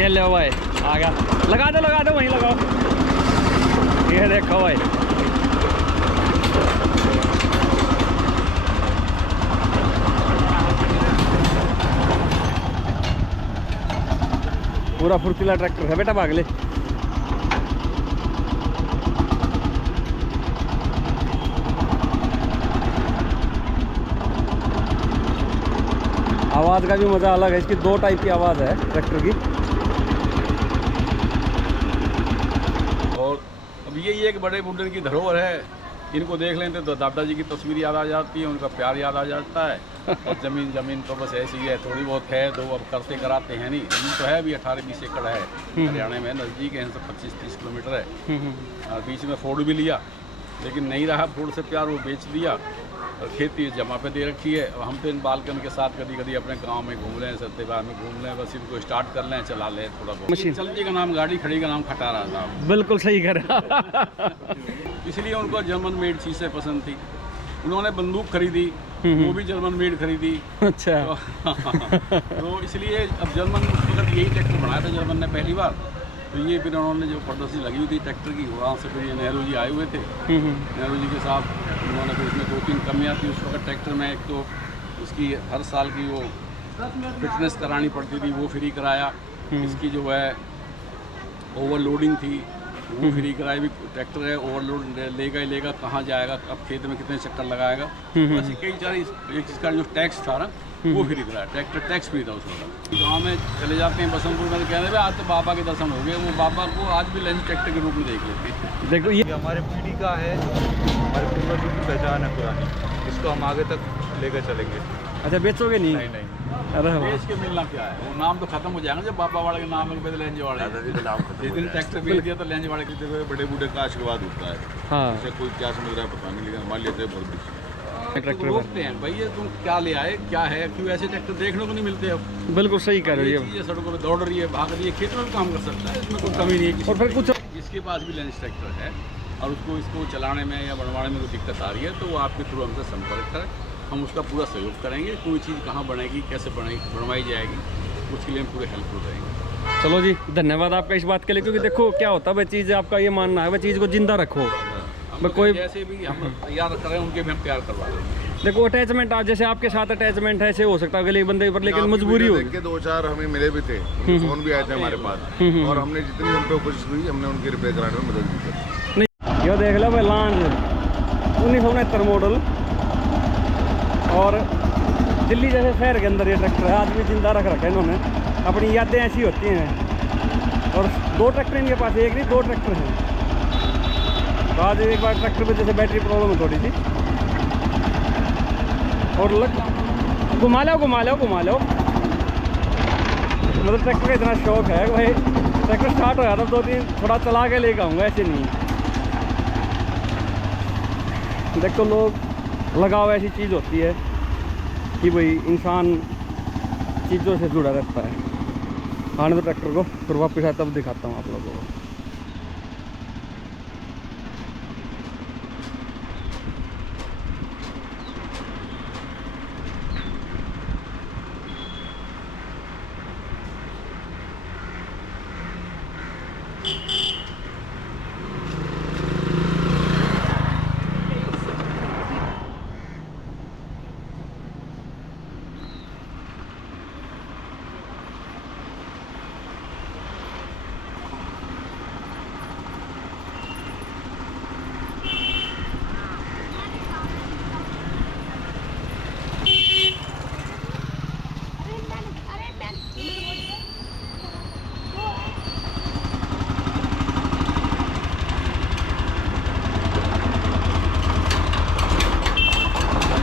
ये लो भाई आ गया, लगा दो वहीं लगाओ। ये देखो भाई पूरा फुर्तीला ट्रैक्टर है बेटा, भाग ले। आवाज़ का भी मज़ा अलग है, इसकी दो टाइप की आवाज़ है ट्रैक्टर की। और अब यही एक बड़े बूढ़े की धरोहर है, इनको देख लेते तो दादाजी की तस्वीर याद आ जाती है, उनका प्यार याद आ जाता है। और ज़मीन तो बस ऐसी है, थोड़ी बहुत है तो अब करते कराते हैं नहीं। ज़मीन तो है अभी 18-20 एकड़ है, हरियाणा में नज़दीक है, 25-30 किलोमीटर है। और बीच में फोर्ड भी लिया, लेकिन नहीं रहा फोर्ड से प्यार, वो बेच दिया और खेती जमा पे दे रखी है। और हम तो इन बालकन के साथ कभी कभी अपने गांव में घूम लें, सत्यवार में घूम लें, बस इनको स्टार्ट कर लें, चला लें थोड़ा बहुत। मशीन चलती का नाम गाड़ी, खड़ी का नाम खटारा था। बिल्कुल सही कर इसलिए उनको जर्मन मेड चीज़ें पसंद थी। उन्होंने बंदूक खरीदी, वो भी जर्मन मेड खरीदी। अच्छा तो इसलिए अब जर्मन मतलब यही ट्रैक्टर बनाया था जर्मन ने पहली बार। तो ये फिर उन्होंने जो प्रदर्शनी लगी हुई थी ट्रैक्टर की, वहाँ से फिर ये नेहरू जी आए हुए थे। नेहरू जी के साथ उन्होंने फिर इसमें 2-3 कमियाँ थी उस वक्त ट्रैक्टर में। एक तो उसकी हर साल की वो फिटनेस करानी पड़ती थी, वो फ्री कराया। इसकी जो है ओवरलोडिंग थी, वो फ्री कराई। भी ट्रैक्टर है, ओवरलोड लेगा कहाँ जाएगा, अब खेत में कितने चक्कर लगाएगा, ऐसी कई सारी। एक इसका जो टैक्स था ना, वो फ्री कराया, ट्रैक्टर टैक्स फ्री था उसका। गाँव में चले जाते हैं बसंतपुर में, कह रहे हैं आज तो बाबा के दर्शन हो गए। वो बाबा को आज भी लंच ट्रैक्टर के रूप में देख लेते हैं। देखो ये हमारे पीढ़ी का है, हमारे पूर्वजों की पहचान है पुरानी, इसको हम आगे तक लेकर चलेंगे। अच्छा बेचोगे नहीं? नहीं अरे वाह। देश के मिलना क्या है, वो नाम तो खत्म हो जाएगा जब बाबा वाले के नाम है, लेंज वाले जिस दिन टैक्टर बेच दिया तो लेंज वाले की जगह बड़े बूढ़े का आशीर्वाद होता है। हाँ जैसे कोई क्या समझ रहा है पता नहीं, लेकिन हमारे लिए तो बहुत कुछ ट्रैक्टर रोकते हैं भाई, ये तुम क्या ले आए, क्या है, क्यों ऐसे ट्रैक्टर देखने को नहीं मिलते अब। बिल्कुल सही कर रही ये है। चीज़ें सड़कों पे दौड़ रही है, भाग रही है, खेत में भी काम कर सकता है, इसमें कोई कमी नहीं है किसी और फिर कुछ जिसके पास भी लेंस ट्रैक्टर है और उसको इसको चलाने में या बनवाने में कोई दिक्कत आ रही है, तो वो आपके थ्रू हमसे संपर्क करें, हम उसका पूरा सहयोग करेंगे। कोई चीज़ कहाँ बनेगी, कैसे बनेगी, बनवाई जाएगी, उसके लिए हम पूरे हेल्पफुल रहेंगे। चलो जी, धन्यवाद आपका इस बात के लिए, क्योंकि देखो क्या होता है वह चीज़, आपका ये मानना है वह चीज़ को जिंदा रखो। हम कोई जैसे भी हम तैयार करें उनके भी हम तैयार करवा देंगे। देखो अटैचमेंट, आप जैसे आपके साथ अटैचमेंट है, ऐसे हो सकता है अगले बंदे पर, लेकिन मजबूरी हो। 2-4 हमें मिले भी थे, फोन भी आए थे हमारे पास, और हमने जितनी हम पे कोशिश हुई, हमने उनके रिपेयर कराने में मदद की। नहीं ये देख लो भाई, लांज 1969 मॉडल, और दिल्ली जैसे शहर के अंदर ये ट्रैक्टर है, आज भी जिंदा रख रखा है इन्होंने। अपनी यादें ऐसी होती हैं। और 2 ट्रैक्टर इनके पास, एक नहीं 2 ट्रैक्टर हैं। तो आज एक बार ट्रैक्टर पे जैसे बैटरी प्रॉब्लम है थोड़ी सी, और घुमा लो मतलब ट्रैक्टर का इतना शौक है भाई, ट्रैक्टर स्टार्ट हो जाता 2-3 थोड़ा चला के लेकर आऊँगा, ऐसे नहीं। देखो लोग लगाव ऐसी चीज़ होती है कि भाई इंसान चीज़ों से जुड़ा रहता है। आने दो ट्रैक्टर को, फिर वापस आया तब दिखाता हूँ आप लोगों को।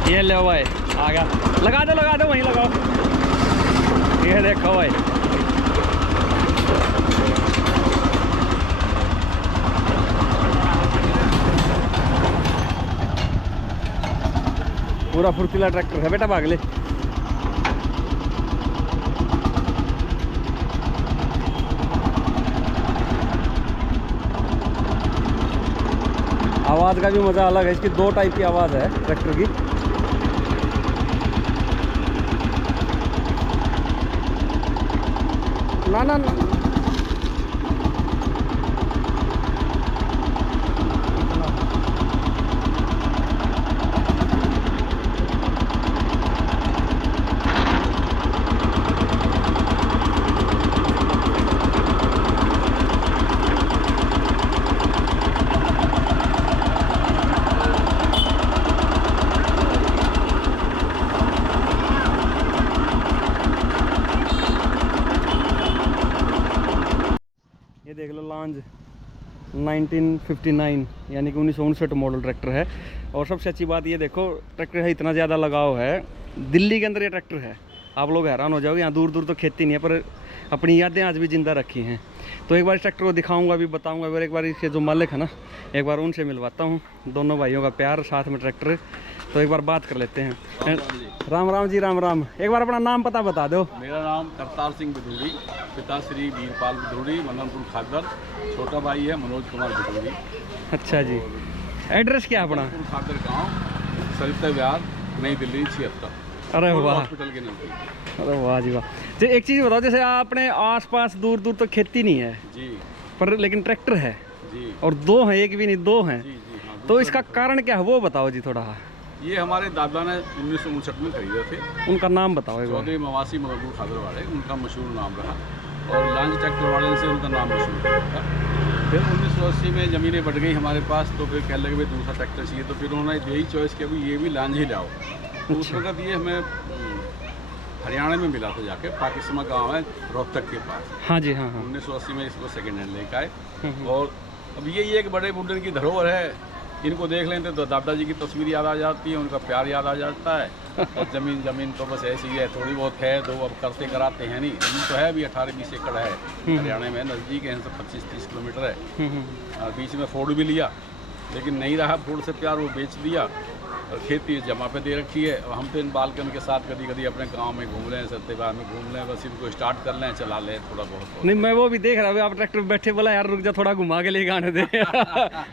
ये लो भाई आ गया, लगा दो वहीं लगाओ। ये देखो भाई पूरा फुर्तीला ट्रैक्टर है बेटा, भाग ले। आवाज़ का भी मज़ा अलग है, इसकी 2 टाइप की आवाज़ है ट्रैक्टर की। ना लांज 1959 यानी कि 1959 मॉडल ट्रैक्टर है। और सबसे अच्छी बात ये देखो, ट्रैक्टर है इतना ज़्यादा लगाव है, दिल्ली के अंदर ये ट्रैक्टर है। आप लोग हैरान हो जाओगे, यहाँ दूर दूर तो खेती नहीं है पर अपनी यादें आज भी ज़िंदा रखी हैं। तो एक बार इस ट्रैक्टर को दिखाऊंगा, अभी बताऊंगा, और एक बार इसके जो मालिक है ना, एक बार उनसे मिलवाता हूँ। दोनों भाइयों का प्यार, साथ में ट्रैक्टर, तो एक बार बात कर लेते हैं। राम राम जी, राम राम। एक बार अपना नाम पता बता दो। मेरा नाम करतार सिंह बिदूड़ी, पिता श्री वीरपाल बिदूड़ी, मननपुर खादर। छोटा भाई है मनोज कुमार बिदूड़ी। अच्छा जी, एड्रेस क्या है अपना? खादर गाँव, सरिता विहार, नई दिल्ली 76। अरे वाह, हॉस्पिटल के नज़दीक। अरे वाह जी वाह। तो एक चीज़ बताओ, जैसे अपने आसपास दूर दूर तो खेती नहीं है जी पर लेकिन ट्रैक्टर है जी और दो हैं, एक भी नहीं दो हैं, जी जी हाँ। तो इसका कारण क्या है वो बताओ जी थोड़ा। ये हमारे दादा ने 1959 में खरीदे थे। उनका नाम बताओ एक बार। चौधरी मवासी मनोहर खादर वाले, उनका मशहूर नाम रहा, और लांज ट्रैक्टर वाले से उनका नाम मशहूर था। फिर 1980 में ज़मीनें बढ़ गई हमारे पास, तो फिर कहने लगे भाई दूसरा ट्रैक्टर चाहिए, तो फिर उन्होंने यही चॉइस किया भी ये भी लांज ही लाओ। तो उस वक्त ये हमें हरियाणा में मिला था जाके, पाकिस्तान गांव है रोहतक के पास। हाँ जी, हाँ हाँ। 1980 में इसको सेकेंड हैंड लेकर आए। और अब यही एक बड़े बुढ़े की धरोहर है, इनको देख लेते तो दादाजी की तस्वीर याद आ जाती है, उनका प्यार याद आ जाता है। और ज़मीन तो बस ऐसी है, थोड़ी बहुत है, तो अब करते कराते हैं नहीं। ज़मीन तो है भी 18-20 एकड़ है हरियाणा में, नज़दीक है, 25-30 किलोमीटर है। और बीच में फोर्ड भी लिया, लेकिन नहीं रहा फोर्ड से प्यार, वो बेच दिया और खेती जमा पे दे रखी है। और हम तो इन बालकन के साथ कभी कभी अपने गांव में घूम रहे हैं, सत्यवार में घूम रहे हैं, बस इनको स्टार्ट कर लें, चला लें थोड़ा बहुत। नहीं, मैं वो भी देख रहा हूँ, आप ट्रैक्टर में बैठे, बोला यार रुक जा थोड़ा घुमा के लेके आने दे।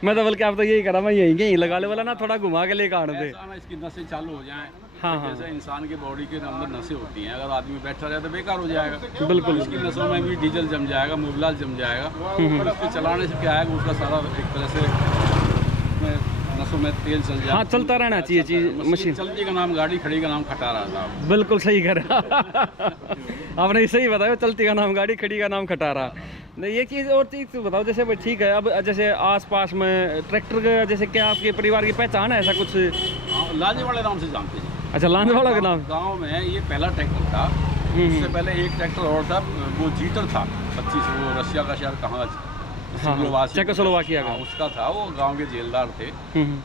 मैं तो बल्कि आप तो यही करा, मैं यही लगा ले, बोला ना थोड़ा घुमा के लेके आने दे। ऐसा ना इसकी नसें चालू हो जाएं। हाँ हाँ, जैसे इंसान के बॉडी के अंदर नसें होती हैं, अगर आदमी बैठा रहे तो बेकार हो जाएगा। बिल्कुल। इसकी नसों में भी डीजल जम जाएगा, मोबिलाल जम जाएगा। और इसको चलाने से क्या है, उसका सारा एक तरह से नसों में तेल चल जाए। हाँ, चलता रहना चाहिए चीज़, मशीन चलती का नाम गाड़ी, खड़ी का नाम खटारा था। बिल्कुल सही कह रहा। आपने सही बताया, चलती का नाम गाड़ी, खड़ी का नाम खटारा। नहीं, ये चीज़ और चीज़ तो बताओ, जैसे भाई ठीक है, अब जैसे आसपास में ट्रैक्टर का जैसे क्या आपके परिवार की पहचान है ऐसा कुछ? लांजे वाले नाम से जानते हैं। अच्छा, लांज वाला का नाम। गाँव में ये पहला ट्रैक्टर था। उससे पहले एक ट्रैक्टर और था, वो जीटर था 25, वो रशिया का शहर कहाँ, चेकोस्लोवाकिया का, उसका था। वो गांव के जेलदार थे,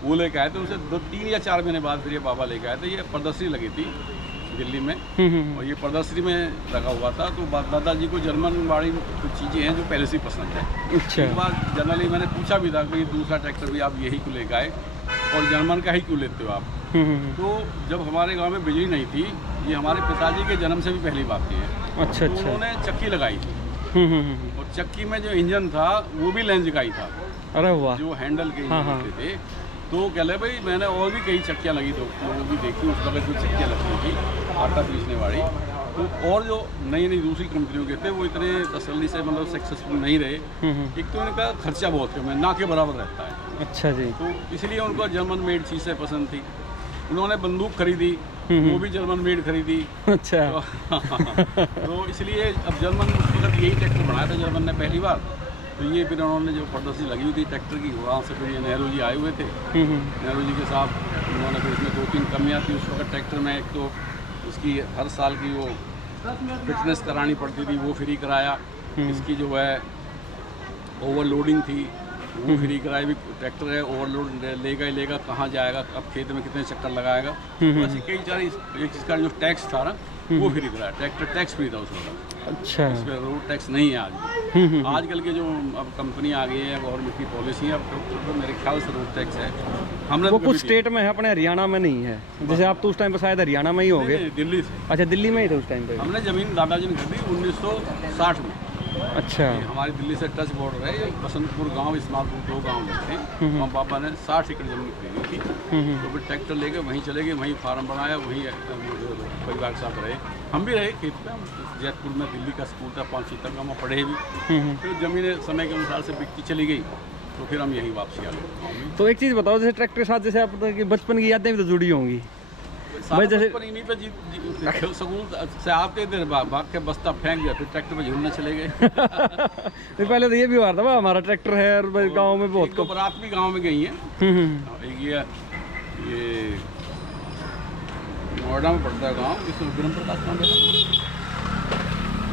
वो लेके आए थे। उनसे 3 या 4 महीने बाद फिर ये बाबा लेके आए थे। ये प्रदर्शनी लगी थी दिल्ली में, और ये प्रदर्शनी में लगा हुआ था। तो दादाजी को जर्मन वाली कुछ चीज़ें हैं जो पहले से ही पसंद है। अच्छा। एक बार जनरली मैंने पूछा भी था कि दूसरा ट्रैक्टर भी आप यही क्यों लेके आए और जर्मन का ही क्यों लेते हो आप? तो जब हमारे गाँव में बिजली नहीं थी, ये हमारे पिताजी के जन्म से भी पहली बात थी। अच्छा तो अच्छा। उन्होंने चक्की लगाई थी, और चक्की में जो इंजन था वो भी लेंज का ही था। अरे वाह। जो हैंडल के हाँ, इंजन थे। तो कह ले भाई, मैंने और भी कई चक्कियाँ लगी, तो वो भी देखी, उस वक्त जो चक्कियाँ लगती थी आटा पीसने वाली। तो और जो नई नई दूसरी कंपनियों के थे, वो इतने तसल्ली से मतलब सक्सेसफुल नहीं रहे। एक तो इनका खर्चा बहुत कम है, ना के बराबर रहता है। अच्छा जी। तो इसलिए उनको जर्मन मेड चीज़ें पसंद थी। उन्होंने बंदूक खरीदी, वो भी जर्मन मेड खरीदी। अच्छा। तो इसलिए अब जर्मन उस वक्त यही ट्रैक्टर बनाया था जर्मन ने पहली बार। तो ये फिर उन्होंने जो प्रदर्शनी लगी हुई थी ट्रैक्टर की, वहाँ से फिर ये नेहरू जी आए हुए थे। नेहरू जी के साथ उन्होंने फिर इसमें 2-3 कमियाँ थी उस वक्त ट्रैक्टर में। एक तो उसकी हर साल की वो फिटनेस करानी पड़ती थी, वो फ्री कराया। इसकी जो है ओवरलोडिंग थी, वो फ्री कराई। भी ट्रैक्टर है, ओवरलोड लेगा कहाँ जाएगा, अब खेत में कितने चक्कर लगाएगा, तो ऐसी कई सारी। एक चीज़ का जो टैक्स था ना, वो फ्री कराया। ट्रैक्टर टैक्स फ्री था उस वक्त। अच्छा। इस पर रोड टैक्स नहीं है आज। आजकल के जो अब कंपनी आ गई है, गवर्नमेंट की पॉलिसी है, अब तो मेरे ख्याल से रोड टैक्स है। हमने वो कुछ स्टेट में है, अपने हरियाणा में नहीं है। जैसे आप तो उस टाइम पे शायद हरियाणा में ही होंगे। दिल्ली से। अच्छा, दिल्ली में ही थे उस टाइम पे। हमने ज़मीन दादाजी ने खरीदी 1960 में। अच्छा। हमारी दिल्ली से टच बॉर्डर है, ये बसंतपुर गांव, इस्मालपुर 2 गांव में थे। वहाँ पापा ने 60 एकड़ जमीन खरीदी थी। तो फिर ट्रैक्टर लेके वहीं चले गए, वहीं फार्म बनाया, वहीं परिवार के साथ रहे। हम भी रहे खेत पे। जयपुर में दिल्ली का स्कूल था, 5वीं तक हम पढ़े भी। फिर ज़मीनें समय के अनुसार से बिकती चली गई, तो फिर हम यहीं वापसी आ गए। तो एक चीज़ बताओ, जैसे ट्रैक्टर के साथ जैसे आप बचपन की यादें भी तो जुड़ी होंगी भाई। जैसे इन्हीं पे स्कूल से आते थे, भाग के बस्ता फेंक दिया, फिर ट्रैक्टर पे झूलने चले गए। तो पहले तो ये भी हुआ था, हमारा ट्रैक्टर है, और गांव में बहुत तो बारात भी गांव में गई है। एक ये नोएडा में पड़ता है गाँव, इसमें विक्रम प्रकाश नाम है।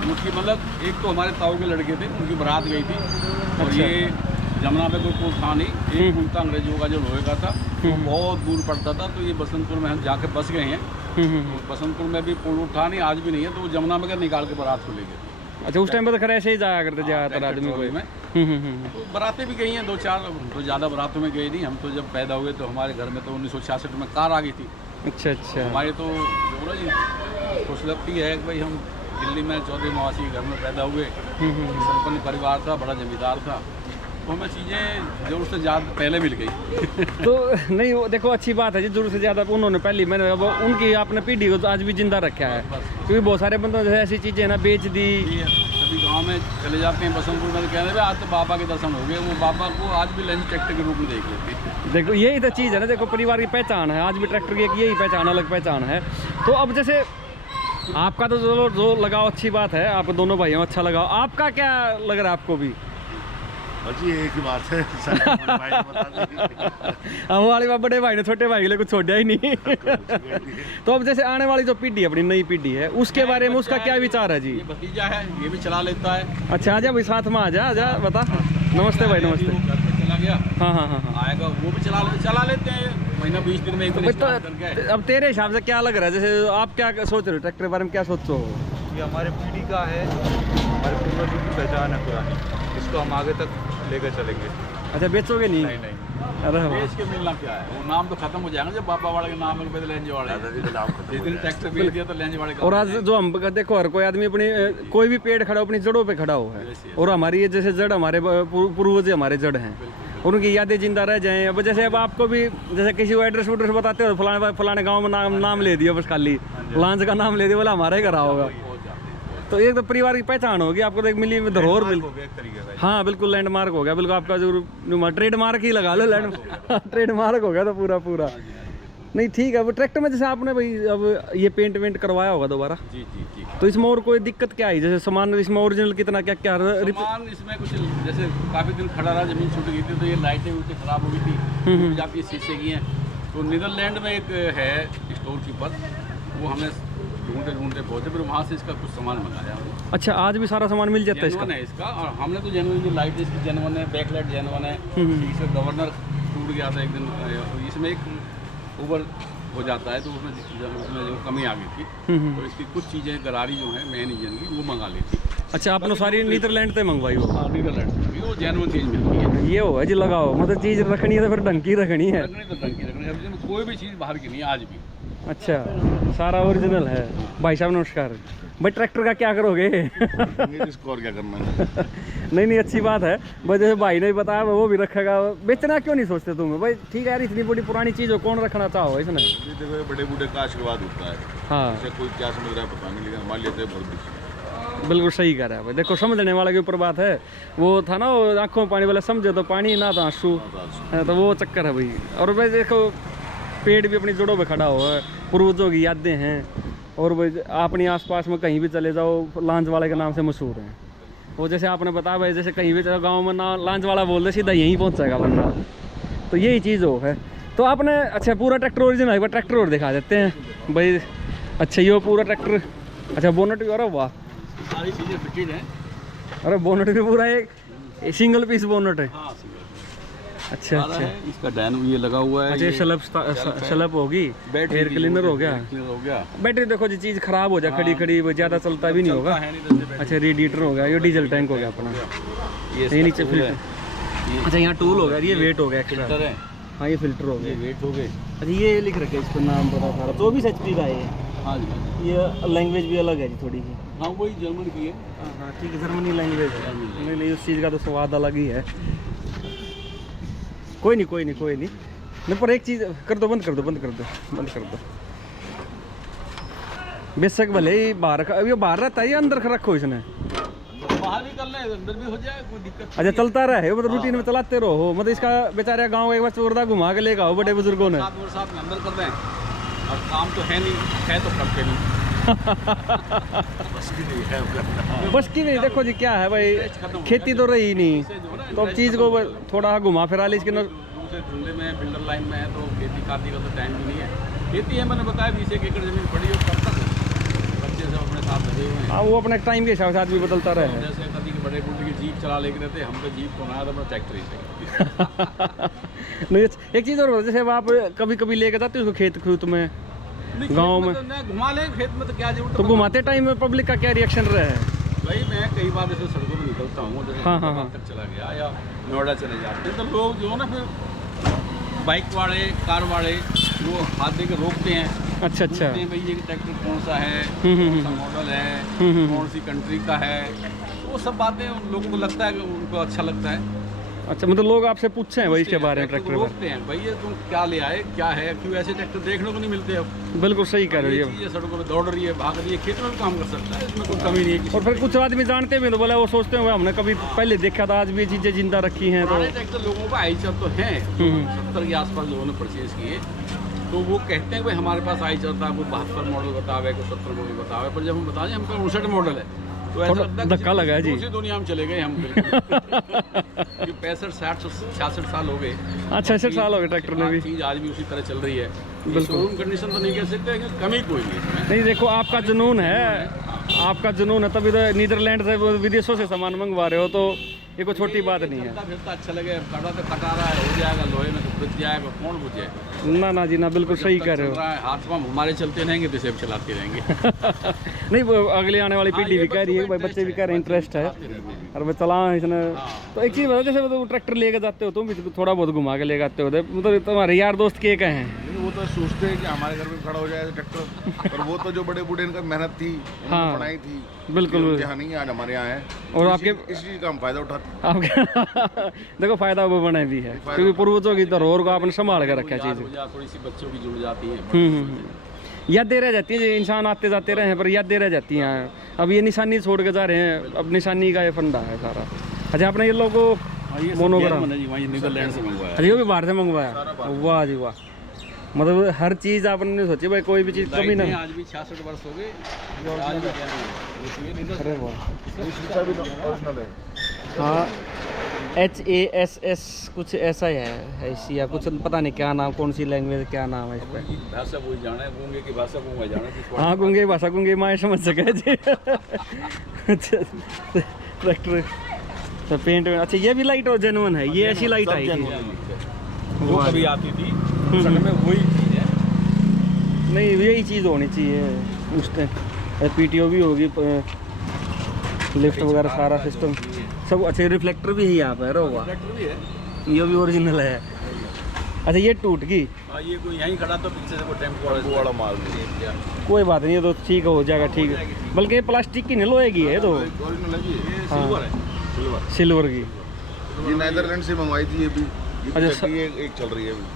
उनकी मतलब एक तो हमारे ताऊ के लड़के थे, उनकी बारात गई थी। और ये जमुना पे कोई पुल था नहीं, एक पुल था अंग्रेजों का जो लोहे का था, वो बहुत दूर पड़ता था। तो ये बसंतपुर में हम जाके बस गए हैं। तो बसंतपुर में भी पुल था नहीं, आज भी नहीं है, तो वो जमुना में निकाल के बारात को ले गए। अच्छा, उस टाइम पे तो खैर ऐसे ही जाया करते ज़्यादातर आदमी कोई में तो बारातें भी गई हैं 2-4, तो ज़्यादा बारातों में गए नहीं। हम तो जब पैदा हुए तो हमारे घर में तो 1966 में कार आ गई थी। अच्छा अच्छा। हमारे तो बोला जी खुशलफ्ती है कि भाई हम दिल्ली में चौधरी मवासी घर में पैदा हुए, संपन्न परिवार था, बड़ा जमींदार था, तो हमें चीज़ें जरूर से ज़्यादा पहले मिल गई। तो नहीं, वो देखो अच्छी बात है जी, जरूर से ज़्यादा उन्होंने पहली मैंने अब उनकी आपने पीढ़ी को तो आज भी जिंदा रखा है, क्योंकि बहुत सारे बंदों ने ऐसी चीज़ें ना बेच दी। सभी गांव में चले जाते हैं बसंतपुर में, कहने में आज तो बाबा के दर्शन हो गए, वो बाबा को आज भी लंच ट्रैक्टर के रूप में देख लेते हैं। देखो यही तो चीज़ है ना, देखो परिवार की पहचान है, आज भी ट्रैक्टर की एक यही पहचान, अलग पहचान है। तो अब जैसे आपका तो चलो जो लगाओ अच्छी बात है, आप दोनों भाइयों अच्छा लगाओ, आपका क्या लग रहा है आपको भी? जी एक ही बात है, भाई ने बता दी। वो वाली बात बड़े भाई ने छोटे भाई के लिए कुछ छोड़ा ही नहीं। तो अब जैसे आने वाली जो पीढ़ी अपनी नई पीढ़ी है, उसके बारे में उसका क्या विचार है जी? ये भतीजा है, ये भी चला लेता है। अच्छा, आजा भाई साथ में, आजा बता। नमस्ते भाई, नमस्ते। वो घर पे चला गया, हाँ हाँ हाँ हाँ। आएगा वो भी चला लेते हैं, महीना 20 दिन में एक दिन स्टार्ट करके। अब तेरे हिसाब से क्या लग रहा है, जैसे आप क्या सोच रहे हो ट्रैक्टर के बारे में, क्या सोचो? ये हमारे पीढ़ी का है, हमारे पूर्वजों की पहचान है पुरानी, इसको हम आगे तक लेकर चलेंगे। अच्छा, बेचोगे नहीं? नहीं नहीं, अरे वाह। देश के मिलना क्या है, वो नाम तो खत्म हो जाएगा जब बाबा वाले के नाम है, पहले लेंज वाले जिस दिन ट्रैक्टर बेच दिया तो लेंज वाले का। और आज जो हम देखो, हर कोई आदमी अपनी कोई भी पेड़ खड़ा हो अपनी जड़ों पे खड़ा हो है, और हमारी ये जैसे जड़ हमारे पूर्वज हमारे जड़ हैं, और उनकी यादें जिंदा रह जाएं। अब जैसे अब आपको भी जैसे किसी को एड्रेस वड्रेस बताते हो, फलाने गाँव में नाम ले दिया, बस खाली लांच का नाम ले दिया, बोला हमारे घर होगा, तो एक तो परिवार की पहचान होगी, आपको तो एक मिली में धरोहर मिल। एक तरीके का। हाँ बिल्कुल, लैंडमार्क हो गया, बिल्कुल आपका जो ट्रेडमार्क ही लगा लो, ट्रेडमार्क हो गया तो पूरा। नहीं ठीक है, वो ट्रैक्टर में जैसे आपने भाई अब ये पेंट वेंट करवाया होगा दोबारा, जी जी जी। तो इसमें और कोई दिक्कत क्या आई? जैसे सामान इसमें ओरिजिनल कितना क्या क्या सामान इसमें कुछ जैसे काफ़ी दिन खड़ा रहा, जमीन छूट गई थी तो ये लाइटें उइटें खराब हो गई थी, जाती शीशे की हैं। तो नीदरलैंड में एक है स्टोर कीपर, वो हमें ढूंढते पहुंचे, फिर वहाँ से इसका कुछ सामान मंगाया हमने। अच्छा, आज भी सारा सामान मिल जाता है इसका? जेन्युइन है इसका, और हमने तो जेन्युइन, जो लाइट इसकी जेन्युइन है, बैक लाइट जेन्युइन है, इसका गवर्नर टूट गया था एक दिन, इसमें एक ओवर हो जाता है तो उसमें जो कमी आ गई थी, तो इसकी कुछ चीज़ें गरारी जो है मेन इंजन की वो मंगा ली थी। अच्छा, आपने सारी नीदरलैंड से मंगवाई हो? हाँ, नीदरलैंड से वो जेन्युइन चीज़ मिलती है। ये हो जी, लगाओ मतलब चीज़ रखनी है तो फिर ढंग की रखनी है। रखनी तो ढंग की रखनी है, इसमें कोई भी चीज़ बाहर की नहीं है आज भी। अच्छा, सारा ओरिजिनल है। भाई साहब नमस्कार। भाई ट्रैक्टर का क्या करोगे? इसको और क्या करना है? नहीं अच्छी बात है, बस जैसे भाई ने बताया वो भी रखेगा। बेचना क्यों नहीं सोचते तुम? भाई ठीक है यार, इतनी बड़ी पुरानी चीज़ हो, कौन रखना चाहो इसमें? देखो बड़े बूढ़े का आशीर्वाद होता है, हाँ इसे कोई क्या समझ रहा है पता नहीं, लेकिन हमारे लिए तो बहुत कुछ। बिल्कुल सही कह रहा है भाई। देखो समझने वाले के ऊपर बात है, वो था ना वो आँखों में पानी वाला, समझे तो पानी ना तो आंसू, तो वो चक्कर है भाई। और भाई देखो पेड़ भी अपनी जड़ों पे खड़ा हुआ है, पूर्वजों की यादें हैं, और भाई अपने आसपास में कहीं भी चले जाओ लांच वाले के नाम से मशहूर हैं। वो जैसे आपने बताया भाई, जैसे कहीं भी चलो गाँव में ना लांच वाला बोल दे, सीधा यहीं पहुँचेगा बंदा, तो यही चीज़ हो है। तो आपने अच्छा पूरा ट्रैक्टर ओरिजिनल है, ट्रैक्टर और दिखा देते हैं भाई। अच्छा ये पूरा ट्रैक्टर, अच्छा बोनट भी, अरे वाह, सारी चीज़ें फिटेड हैं। अरे बोनट भी पूरा एक सिंगल पीस बोनट है? हाँ, अच्छा अच्छा। इसका डैन ये लगा हुआ है। अच्छा, शलप होगी, एयर क्लीनर हो गया, बैटरी देखो जी चीज़ खराब हो जाए खड़ी ज़्यादा चलता भी नहीं होगा। अच्छा, रेडिएटर हो गया, ये डीजल टैंक हो गया अपना, ये नीचे फिल्टर। अच्छा, यहाँ टूल हो गया, ये वेट हो गया एक्स्ट्रा। हाँ, ये फिल्टर हो गया, वेट हो गए। अच्छा ये लिख रखा है इस पर नाम पता सारा, 24 HP का है ये। हाँ जी, ये लैंग्वेज भी अलग है जी थोड़ी सी। हाँ वही जर्मन की है। हाँ ठीक है, जर्मनी लैंग्वेज है। नहीं उस चीज़ का तो स्वाद अलग ही है। कोई नहीं, पर एक चीज़ कर दो, बंद कर दो। बेशक भले ही बाहर, अब ये बाहर रहता है, ये अंदर रखो इसने, बाहर भी कर ले, अंदर भी हो जाए, कोई दिक्कत। अच्छा चलता रहे, मतलब रूटीन में चलाते रहो, मतलब इसका बेचारे गाँव एक बार चोरदा घुमा के लेगा बड़े बुजुर्गों ने। 7 वर्ष में अंदर कर दें, और काम तो है नहीं, है तो करते नहीं। बस की नहीं है बस की नहीं। देखो जी क्या है भाई, खेती तो रही नहीं, तो अब चीज़ को थोड़ा घुमा फिरा ली इसके न। दूसरे धंधे में, बिल्डर लाइन में है, तो खेती खाती का तो टाइम भी नहीं है। खेती है, मैंने बताया 20 एकड़ जमीन पड़ी है, कब तक बच्चे सब अपने साथ लगे हुए हैं। हाँ, वो अपने टाइम के हिसाब से आदमी बदलता रहे। जैसे कभी बड़े बुढ़े की जीप चला लेके रहते, हम तो जीप को ना तो अपना ट्रैक्टर ही चाहिए। नहीं एक चीज़ और, जैसे अब आप कभी कभी लेके जाते हो उसको खेत खूत में, गाँव में, घुमा ले खेत में तो क्या जरूरत तो घुमाते टाइम में पब्लिक का क्या रिएक्शन रहा है? भाई मैं कई बार जैसे सड़कों में निकलता हूँ, जैसे हाँ, हाँ, हैदराबाद तक चला गया या नोएडा चले जाते हैं, तो लोग जो है ना फिर बाइक वाले कार वाले वो हाथ दे के रोकते हैं। अच्छा अच्छा। पूछते हैं भाई ये ट्रैक्टर कौन सा है, कौन सा मॉडल है, कौन सी कंट्री का है, वो सब बातें उन लोगों को लगता है कि उनको अच्छा लगता है। अच्छा, मतलब लोग आपसे पूछे हैं भाई इसके बारे में, ट्रैक्टर ट्रैक्टर को रोकते हैं, भाई ये तुम क्या ले आए, क्या है, क्यों ऐसे ट्रैक्टर देखने को नहीं मिलते अब। बिल्कुल सही कह रहे ये हो ये। चीज़ सड़कों पे दौड़ रही है, भाग रही है, खेत में भी काम कर सकता है, इसमें कोई कमी नहीं है किसी और फिर कुछ आदमी जानते भी तो बोला, वो सोचते हैं हमने कभी पहले देखा था, आज भी ये चीज़ें जिंदा रखी हैं। तो पुराने ट्रैक्टर लोगों का आईचर तो हैं, 70 के आसपास लोगों ने परचेज किए, तो वो कहते हैं भाई हमारे पास आईचर था, कोई 72 मॉडल बतावे, कोई 70 मॉडल बतावे, पर जब हम बताएं हम 59 मॉडल है तो ऐसा लगता है धक्का लगा है जी। दूसरी दुनिया में चले गए हम बिल्कुल। 65, 60, 66 साल हो गए। अच्छा 66 साल हो गए ट्रैक्टर में भी। चीज़ आज भी उसी तरह चल रही है। शोरूम कंडीशन तो नहीं कह सकते, कमी कोई नहीं है। नहीं देखो, आपका जुनून है, आपका जुनून है, तभी तो नीदरलैंड से विदेशों से सामान मंगवा रहे हो, तो ये कोई छोटी बात नहीं है। फिरता अच्छा लगे, कटा तो कटा रहा है, हो जाएगा, लोहे में तो बुझ जाएगा, कौन बुझे। ना ना जी ना, बिल्कुल सही कह रहे हो। हाथ में हमारे चलते रहेंगे तो सेब चलाते रहेंगे। नहीं वो अगले आने वाली पीढ़ी भी कह रही है, भाई बच्चे भी कह रहे हैं इंटरेस्ट है, और मैं चला इसने। तो एक चीज़ बताओ, जैसे मतलब ट्रैक्टर लेके जाते हो तुम भी, थोड़ा बहुत घुमा के ले जाते हो, मतलब तुम्हारे यार दोस्त के कहे हैं? वो तो सोचते हैं कि हमारे घर में खड़ा हो जाए ट्रैक्टर, पर वो तो जो बड़े बूढ़े इनका मेहनत थी, हाँ, पढ़ाई थी, बिल्कुल यहाँ नहीं, आज हमारे यहाँ है। और आपके इस चीज़ का हम फायदा उठाते हैं। आपके देखो फायदा वो बने भी है, क्योंकि पूर्वजों की धरोहर को आपने संभाल कर रखा चीज़। थोड़ी सी बच्चों की जुड़ जाती है, यादें रह जाती हैं, जो इंसान आते जाते रहे हैं, पर यादें रह जाती हैं। अब ये निशानी छोड़ के जा रहे हैं, अब निशानी का ये फंडा है सारा। अच्छा, आपने ये लोगो मोनोग्राम नीदरलैंड से मंगवाया। अरे वो भी बाहर से मंगवाया? वाह जी वाह, मतलब हर चीज़ आपने नहीं सोची भाई, कोई भी चीज़ कमी ना। आज भी 66 वर्ष हो गए, आज भी क्या नहीं है। अरे वाह, शीशा भी ओरिजिनल है। हाँ HASS कुछ ऐसा ही है ऐसी, या कुछ पता नहीं क्या नाम, कौन सी लैंग्वेज, क्या नाम है इस पर। भाषा कोई जाना है, गूंगे की भाषा को जाना है। हाँ गूंगे भाषा, गूंगे माए समझ सके जी। अच्छा ट्रैक्टर तो पेंट में, अच्छा ये भी लाइट और जेन्युइन है, ये ऐसी लाइट आई थी? वो कभी आती थी, असल में वही चीज़ है। नहीं यही चीज़ होनी चाहिए उस टाइम, PTO भी होगी, लिफ्ट वगैरह सारा सिस्टम सब। अच्छे रिफ्लेक्टर भी है यहाँ पर, हुआ ट्रैक्टर भी है, ये भी ओरिजिनल है। अच्छा ये टूट गई? ये कोई यहीं खड़ा तो पीछे से वो टेम्पो वाला माल दिया। कोई बात नहीं, ये तो ठीक हो जाएगा, ठीक है। बल्कि ये प्लास्टिक की नहीं, लोहे की है, तो ओरिजिनल है जी, सिल्वर है, सिल्वर सिल्वर की। ये नीदरलैंड से मंगवाई थी, ये भी। अच्छा, ये एक चल रही है अभी।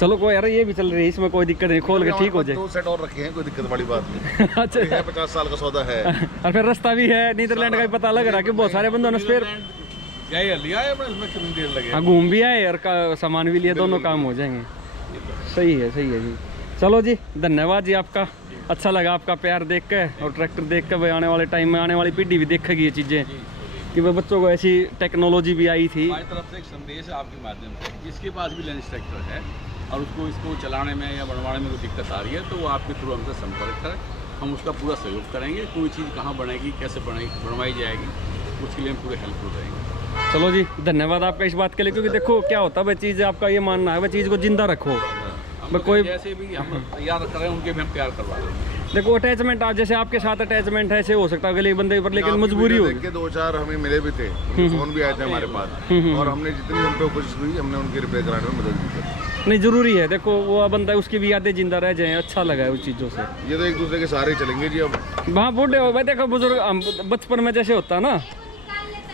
चलो कोई यार, ये भी चल रही है, इसमें कोई दिक्कत नहीं, खोल के ठीक हो जाए। 2 सेट और रखे हैं, कोई दिक्कत वाली बात नहीं। अच्छा है 50 साल का सौदा है। और फिर रास्ता भी है, नीदरलैंड का भी पता लग रहा है कि बहुत सारे बंदों ने स्पेयर लिया है, इसमें कितनी देर लगे। हाँ घूम भी आए और सामान भी लिया, दोनों काम हो जाएंगे। सही है जी। चलो जी, धन्यवाद जी आपका, अच्छा लगा आपका प्यार देख के, और ट्रैक्टर देख के भाई आने वाले टाइम में आने वाली पीढ़ी भी देखेगी ये चीज़ें, कि भाई बच्चों को ऐसी टेक्नोलॉजी भी आई थी। हमारी तरफ से एक संदेश है आपके माध्यम से, जिसके पास भी लैंड ट्रैक्टर है और उसको इसको चलाने में या बनवाने में कोई दिक्कत आ रही है, तो वो आपके थ्रू हमसे संपर्क करें, हम उसका पूरा सहयोग करेंगे। कोई चीज़ कहाँ बनेगी, कैसे बनेगी, बनवाई जाएगी, उसके लिए हम पूरे हेल्पफुल रहेंगे। चलो जी, धन्यवाद आपका इस बात के लिए, क्योंकि देखो क्या होता है भाई, चीज़ आपका ये मानना है भाई, चीज़ को जिंदा रखो। कोई जैसे भी हम तैयार करें, उनके भी हम प्यार करवा देंगे। देखो अटैचमेंट, आप जैसे आपके साथ अटैचमेंट है, ऐसे हो सकता है अगले बंदे पर, लेकिन मजबूरी हो। 2-4 हमें मिले भी थे, फोन भी आए थे हमारे पास, और हमने जितनी हम पे कोशिश हुई, हमने उनके रिपेयर कराने में मदद की। नहीं जरूरी है, देखो वो बंदा, उसकी भी यादें जिंदा रह जाएं, अच्छा लगा है उस चीज़ों से। ये तो एक दूसरे के सहारे चलेंगे जी। अब वहाँ बूढ़े हो भाई, देखो बुजुर्ग बचपन में जैसे होता है ना,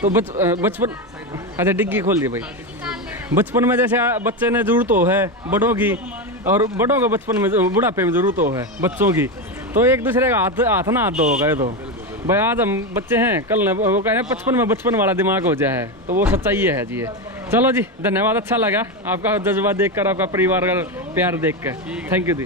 तो बचपन, अच्छा डिग्गी खोल दी भाई। बचपन में जैसे बच्चे ने जरूरत हो है बड़ों की, और बड़ों को बचपन में बुढ़ापे में जरूरत हो है बच्चों की, तो एक दूसरे का हाथ ना हाथ दो होगा। ये तो भाई आज हम बच्चे हैं, कल वो कह रहे हैं 55 में बचपन वाला दिमाग हो जाए, तो वो सच्चाई है जी। चलो जी, धन्यवाद, अच्छा लगा आपका जज्बा देखकर, आपका परिवार का प्यार देख कर। Thank you ji.